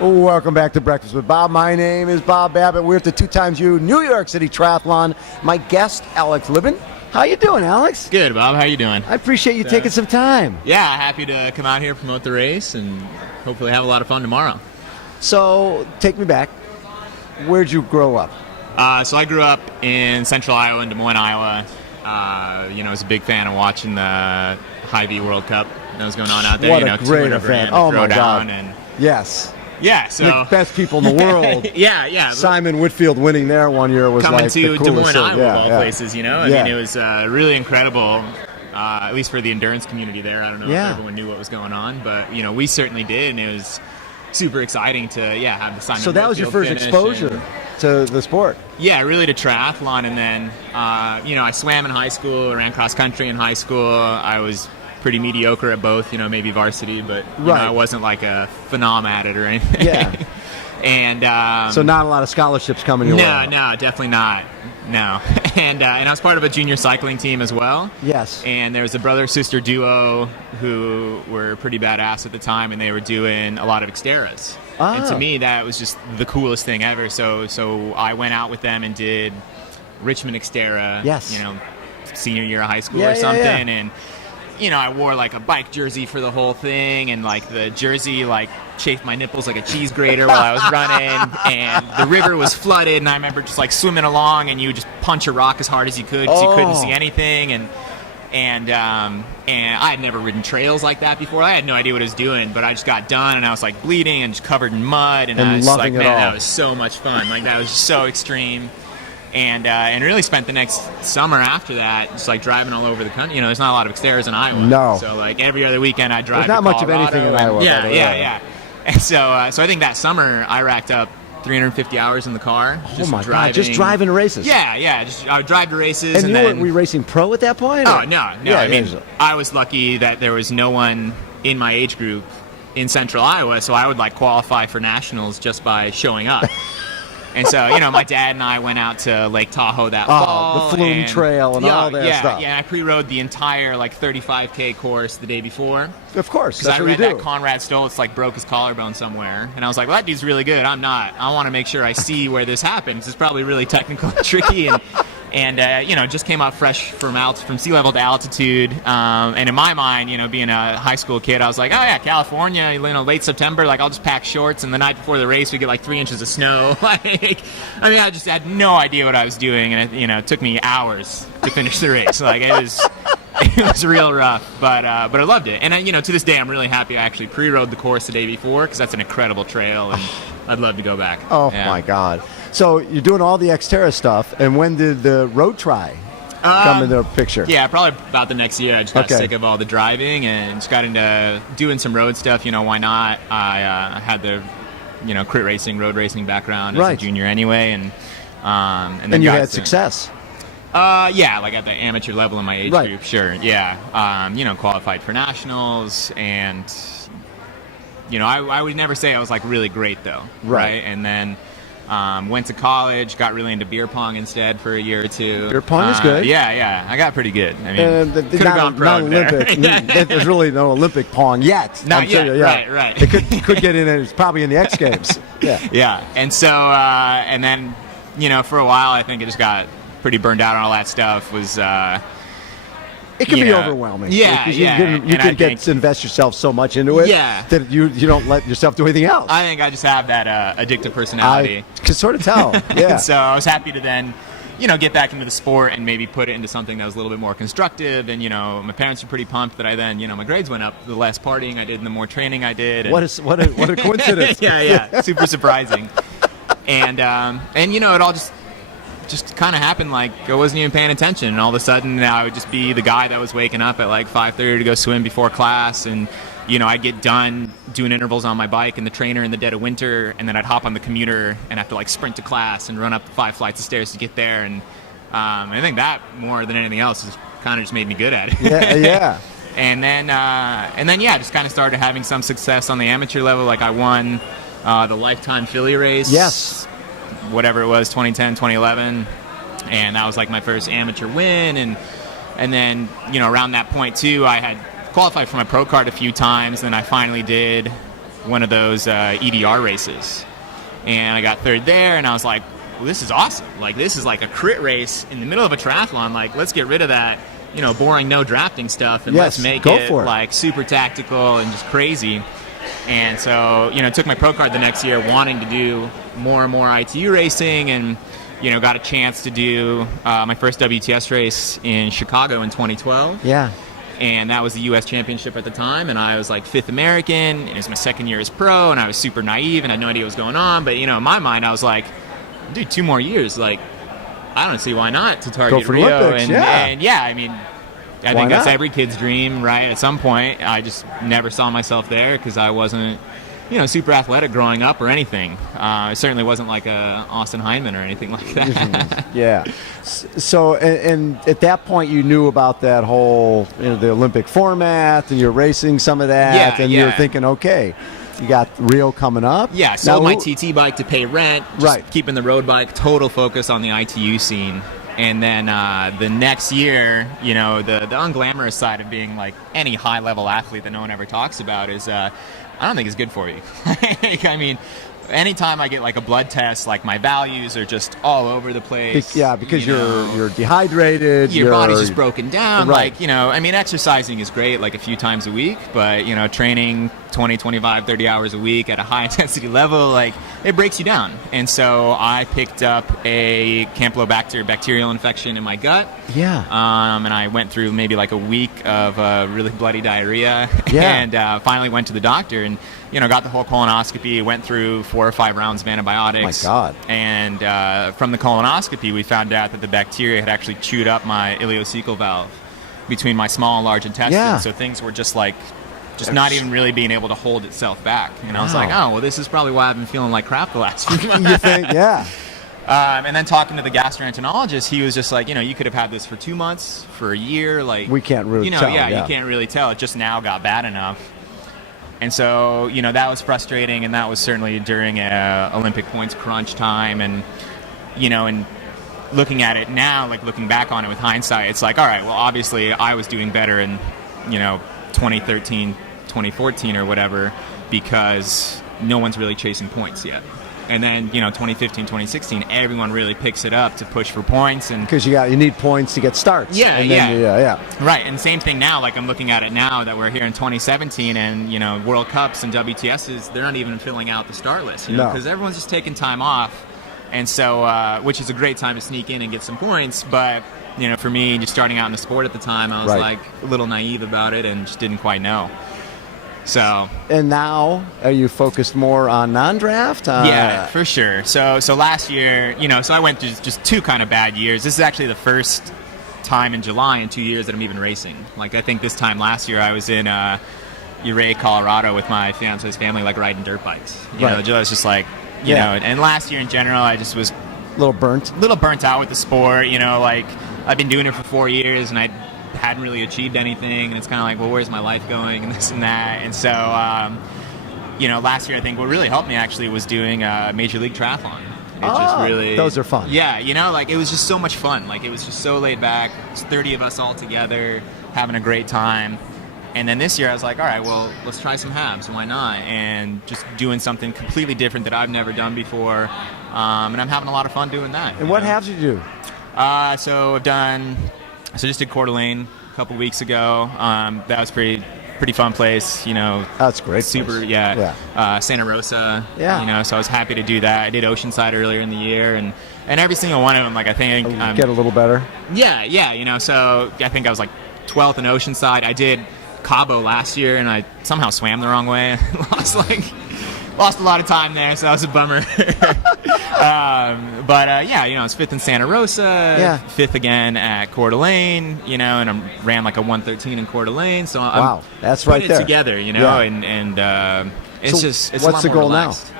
Welcome back to Breakfast with Bob. My name is Bob Babbitt. We're at the 2xU New York City Triathlon. My guest, Alex Libin. How you doing, Alex? Good, Bob. How you doing? I appreciate you taking some time. Yeah, happy to come out here, promote the race, and hopefully have a lot of fun tomorrow. So, take me back. Where'd you grow up? So I grew up in central Iowa, in Des Moines, Iowa. I was a big fan of watching the Hy-Vee World Cup that was going on out there. What a great event. Oh, my God. And yes. Yeah, so the best people in the world. yeah. Simon Whitfield winning there one year was coming like to the coolest Des Moines, thing. Iowa, of all places. I mean, it was really incredible. At least for the endurance community there. I don't know if everyone knew what was going on, but we certainly did, and it was super exciting to have the Simon. So that was your first exposure to the sport. Yeah, really to triathlon, and then I swam in high school, ran cross country in high school. I was pretty mediocre at both, maybe varsity, but I wasn't like a phenom at it or anything. Yeah. And so not a lot of scholarships coming your way. No, definitely not. No. And I was part of a junior cycling team as well. Yes. And there was a brother-sister duo who were pretty badass at the time, and they were doing a lot of XTERRAs. Oh. And to me, that was just the coolest thing ever. So I went out with them and did Richmond XTERRA. Yes. Senior year of high school or something, and I wore like a bike jersey for the whole thing, and like the jersey like chafed my nipples like a cheese grater while I was running, and the river was flooded, and I remember just like swimming along, and you would just punch a rock as hard as you could because you couldn't see anything, and I had never ridden trails like that before. I had no idea what I was doing, but I just got done, and I was like bleeding and just covered in mud, and I was like, man, that was so much fun. Like that was just so extreme. And really spent the next summer after that just like driving all over the country. There's not a lot of XTERRAs in Iowa. No. So like every other weekend I drive. There's not to much of anything in Iowa. Yeah. And so I think that summer I racked up 350 hours in the car. Oh my God! Just driving to races. Yeah. I would drive to races. And were you racing pro at that point? Oh no. I mean, I was lucky that there was no one in my age group in central Iowa, so I would like qualify for nationals just by showing up. And so, my dad and I went out to Lake Tahoe that fall. The Flume Trail and all that stuff. Yeah, I pre-rode the entire, 35K course the day before. Of course, that's what you do. Because I read that Conrad Stoltz, broke his collarbone somewhere. And I was like, well, that dude's really good. I'm not. I want to make sure I see where this happens. It's probably really technical and tricky. And just came up fresh from sea level to altitude. And in my mind, being a high school kid, I was like, oh yeah, California, late September, I'll just pack shorts, and the night before the race, we get 3 inches of snow. I just had no idea what I was doing, and it took me hours to finish the race. It was real rough, but I loved it. And to this day, I'm really happy I actually pre-rode the course the day before, because that's an incredible trail, and I'd love to go back. Oh my God. So you're doing all the XTERRA stuff, and when did the road tri come into the picture? Yeah, probably about the next year. I just got sick of all the driving and just got into doing some road stuff. Why not? I had the crit racing, road racing background as a junior anyway, and then you had success. At the amateur level in my age group, sure. Yeah, qualified for nationals, and I would never say I was really great though. Right, and then. Went to college, got really into beer pong instead for a year or two. Beer pong is good. Yeah, I got pretty good. I mean, could have gone pro Olympic. There's really no Olympic pong yet. Not yet. Right. It could get in. It's probably in the X Games. Yeah. And so, and then, for a while, I think it just got pretty burned out on all that stuff. It can be overwhelming. Yeah, you can get to invest yourself so much into it that you don't let yourself do anything else. I think I just have that addictive personality. I can sort of tell, yeah. So I was happy to then, get back into the sport and maybe put it into something that was a little bit more constructive. And, my parents were pretty pumped that I then, my grades went up the less partying I did and the more training I did. And what a coincidence. Yeah, super surprising. And it all just kind of happened I wasn't even paying attention, and all of a sudden I would just be the guy that was waking up at 5:30 to go swim before class, and I'd get done doing intervals on my bike in the trainer in the dead of winter, and then I'd hop on the commuter and have to sprint to class and run up the 5 flights of stairs to get there, and I think that more than anything else has kind of just made me good at it. Yeah. And then just kind of started having some success on the amateur level. I won the Lifetime Philly race. Yes. Whatever it was, 2010, 2011, and that was my first amateur win, and And then, around that point too, I had qualified for my pro card a few times, and I finally did one of those EDR races. And I got third there, and I was like, well, this is awesome. Like, this is like a crit race in the middle of a triathlon. Like, let's get rid of that, boring no drafting stuff, and let's make it like super tactical and just crazy. And so, took my pro card the next year, wanting to do more and more ITU racing, and got a chance to do my first WTS race in Chicago in 2012. Yeah. And that was the U.S. Championship at the time, and I was like 5th American, and it was my second year as pro, and I was super naive and had no idea what was going on. But in my mind, I was like, dude, 2 more years, like, I don't see why not to target Go for Rio. Olympics, And yeah, I mean, I think that's every kid's dream, right? At some point, I just never saw myself there because I wasn't, super athletic growing up or anything. I certainly wasn't like a Austin Hindman or anything like that. Yeah. So, and at that point, you knew about that whole, the Olympic format, and you're racing some of that, and you're thinking, okay, you got Rio coming up. Yeah, sold my TT bike to pay rent, just keeping the road bike, total focus on the ITU scene. And then the next year, the unglamorous side of being like any high-level athlete that no one ever talks about is I don't think it's good for you. I mean, anytime I get like a blood test, like my values are just all over the place. Yeah, because you're dehydrated. Your body's just broken down. Right. Like, I mean, exercising is great like a few times a week, but, training 20, 25, 30 hours a week at a high intensity level, like, it breaks you down. And so I picked up a Campylobacter bacterial infection in my gut. Yeah. And I went through maybe like a week of really bloody diarrhea. Yeah. And finally went to the doctor and, got the whole colonoscopy, went through 4 or 5 rounds of antibiotics. Oh my God. And from the colonoscopy, we found out that the bacteria had actually chewed up my ileocecal valve between my small and large intestines. Yeah. So things were just not even really being able to hold itself back. And I was like, oh, well, this is probably why I've been feeling like crap the last few months. You think? Yeah. And then talking to the gastroenterologist, he was just like, you could have had this for 2 months, for a year. Like, we can't really tell. Yeah, you can't really tell. It just now got bad enough. And so, that was frustrating, and that was certainly during Olympic points crunch time. And, and looking at it now, like looking back on it with hindsight, it's like, all right, well, obviously I was doing better in, 2013, 2014 or whatever, because no one's really chasing points yet. And then, 2015, 2016, everyone really picks it up to push for points. And because you need points to get starts. Yeah. Right. And same thing now, like I'm looking at it now that we're here in 2017 and, World Cups and WTSs, they're not even filling out the start list, because everyone's just taking time off. And so, which is a great time to sneak in and get some points. But, for me, just starting out in the sport at the time, I was like a little naive about it and just didn't quite know. So. And now, are you focused more on non-draft? Yeah, for sure. So last year, so I went through just 2 kind of bad years. This is actually the first time in July in 2 years that I'm even racing. Like, I think this time last year I was in Ouray, Colorado with my fiance's family, like riding dirt bikes. You know, just like, you know, and last year in general, I just was a little burnt out with the sport. Like, I've been doing it for 4 years and I hadn't really achieved anything, and it's kind of like, well, where's my life going, and this and that. And so last year I think what really helped me actually was doing Major League Triathlon. Just really, those are fun. Yeah, like it was just so much fun. Like, it was just so laid back. It's 30 of us all together having a great time. And then this year I was like, all right, well, let's try some halves. Why not? And just doing something completely different that I've never done before. And I'm having a lot of fun doing that. And what halves did you do? So just did Coeur d'Alene a couple weeks ago. That was pretty fun place. That's great. Super, place. yeah. Santa Rosa. Yeah. So I was happy to do that. I did Oceanside earlier in the year, and every single one of them, like, I think get a little better. Yeah. So I think I was like 12th in Oceanside. I did Cabo last year, and I somehow swam the wrong way. Lost a lot of time there, so that was a bummer. But I was 5th in Santa Rosa, 5th again at Coeur d'Alene, and I ran like a 1:13 in Coeur d'Alene. So I'm that's right putting there it together, and it's just it's what's a lot the more goal relaxed. now?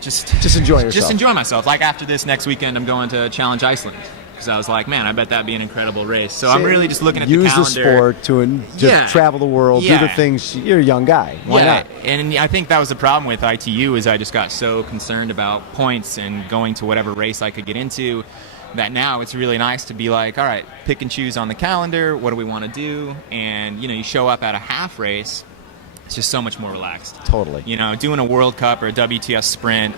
Just enjoy yourself. Just enjoy myself. Like, after this next weekend, I'm going to Challenge Iceland. Because I was like, man, I bet that'd be an incredible race. So I'm really just looking at the calendar. Use the sport to travel the world, do the things. You're a young guy. Why not? And I think that was the problem with ITU, is I just got so concerned about points and going to whatever race I could get into. that now it's really nice to be like, all right, pick and choose on the calendar. What do we want to do? And, you show up at a half race. It's just so much more relaxed. Totally. Doing a World Cup or a WTS sprint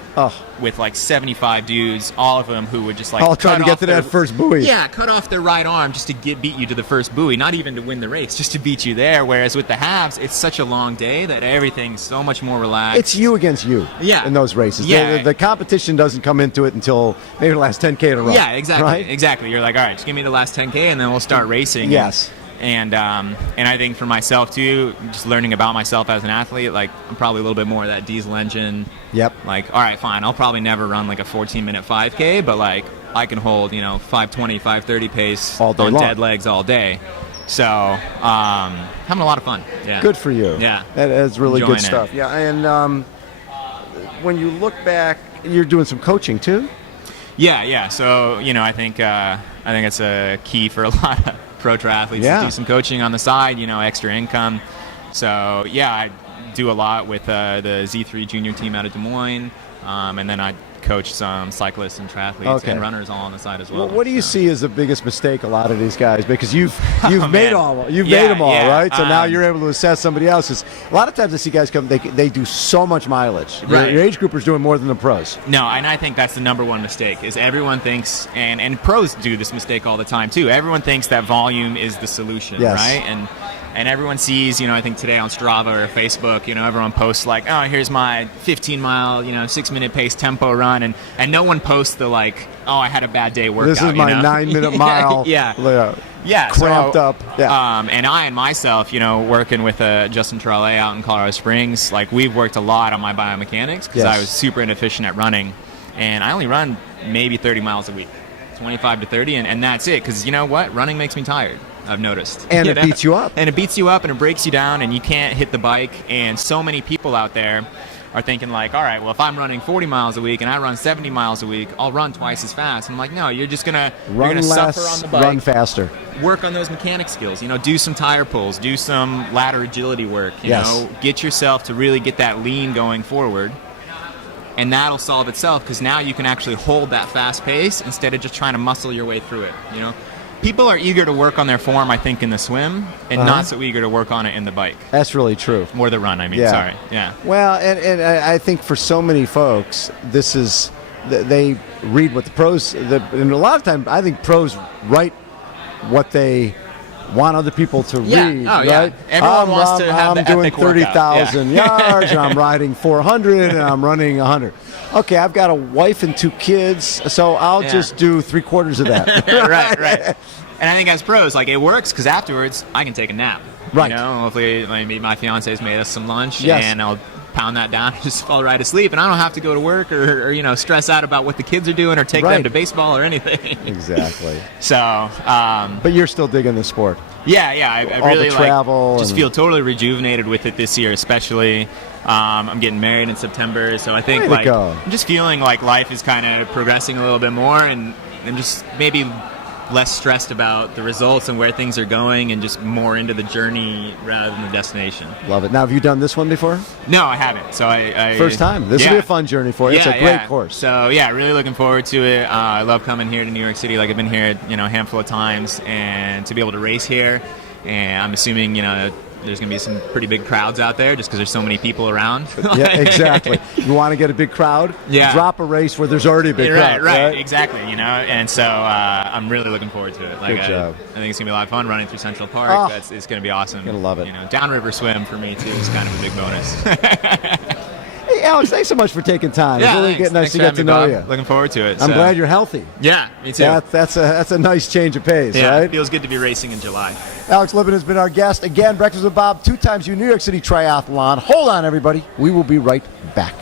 with like 75 dudes, all of them who would just like all trying to get to that first buoy. Yeah, cut off their right arm just to beat you to the first buoy, not even to win the race, just to beat you there. Whereas with the halves, it's such a long day that everything's so much more relaxed. It's you against you in those races. Yeah. The competition doesn't come into it until maybe the last 10K in a row. Yeah, exactly. Right? Exactly. You're like, all right, just give me the last 10K and then we'll start racing. Yes. And I think for myself too, just learning about myself as an athlete, like I'm probably a little bit more of that diesel engine. Yep. Like, all right, fine, I'll probably never run like a 14-minute 5K, but like I can hold 5:20, 5:30 pace all day on long. Dead legs all day. So having a lot of fun. Yeah. Good for you. Yeah. That is really Enjoying good stuff. Yeah. And when you look back, you're doing some coaching too. Yeah. So I think it's a key for a lot of pro triathletes to do some coaching on the side, extra income. So I do a lot with the Z3 junior team out of Des Moines, and then I coach some cyclists and triathletes and runners all on the side as well. What do you see as the biggest mistake a lot of these guys? Because you've made them all, right? So now you're able to assess somebody else's. A lot of times I see guys come, they do so much mileage. Right. Your age grouper's doing more than the pros. No, and I think that's the number one mistake is everyone thinks, and pros do this mistake all the time too. Everyone thinks that volume is the solution, right? And everyone sees, I think today on Strava or Facebook, everyone posts like, oh, here's my 15-mile, 6-minute pace tempo run, and no one posts the like, oh, I had a bad day workout. This is my 9-minute mile. Cramped up. Yeah. And I and myself, working with Justin Trollet out in Colorado Springs, like we've worked a lot on my biomechanics because I was super inefficient at running, and I only run maybe 30 miles a week, 25 to 30, and that's it. Because you know what, running makes me tired. I've noticed. And it beats you up. And it beats you up and it breaks you down and you can't hit the bike. And so many people out there are thinking like, all right, well, if I'm running 40 miles a week and I run 70 miles a week, I'll run twice as fast. And I'm like, no, you're just going to suffer on the bike. Run faster. Work on those mechanic skills. Do some tire pulls. Do some ladder agility work. You know, get yourself to really get that lean going forward. And that'll solve itself because now you can actually hold that fast pace instead of just trying to muscle your way through it, People are eager to work on their form, I think, in the swim, and not so eager to work on it in the bike. That's really true. Or the run, I mean. Sorry. Yeah. Well, and I think for so many folks, this is they read what the pros. And a lot of times, I think pros write what they want other people to read. Oh, yeah. Right? Everyone wants to have the I'm doing epic workout. 30,000 yards, and I'm riding 400, and I'm running 100. Okay, I've got a wife and 2 kids, so I'll just do 3/4 of that. right. And I think as pros, like it works because afterwards I can take a nap. Right. Hopefully maybe my fiance's made us some lunch and I'll pound that down and just fall right asleep, and I don't have to go to work or stress out about what the kids are doing or take them to baseball or anything. Exactly. So, but you're still digging the sport. Yeah. I really travel just feel totally rejuvenated with it this year, especially. I'm getting married in September, so I think I'm just feeling like life is kind of progressing a little bit more, and I'm just maybe less stressed about the results and where things are going, and just more into the journey rather than the destination. Love it. Now, have you done this one before? No, I haven't. So I first time. This will be a fun journey for you. It's a great course. So really looking forward to it. I love coming here to New York City. Like I've been here, a handful of times, and to be able to race here, and I'm assuming there's going to be some pretty big crowds out there just because there's so many people around. Yeah, exactly. You want to get a big crowd? Yeah. Drop a race where there's already a big crowd. Right, exactly. And so I'm really looking forward to it. Good job. I think it's going to be a lot of fun running through Central Park. It's going to be awesome. Going to love it. Downriver swim for me, too, is kind of a big bonus. Hey, Alex, thanks so much for taking time. Yeah, it's really nice to get to know you. Looking forward to it. I'm glad you're healthy. Yeah, me too. That's a nice change of pace, right? It feels good to be racing in July. Alex Libin has been our guest. Again, Breakfast with Bob, 2 times New York City Triathlon. Hold on, everybody. We will be right back.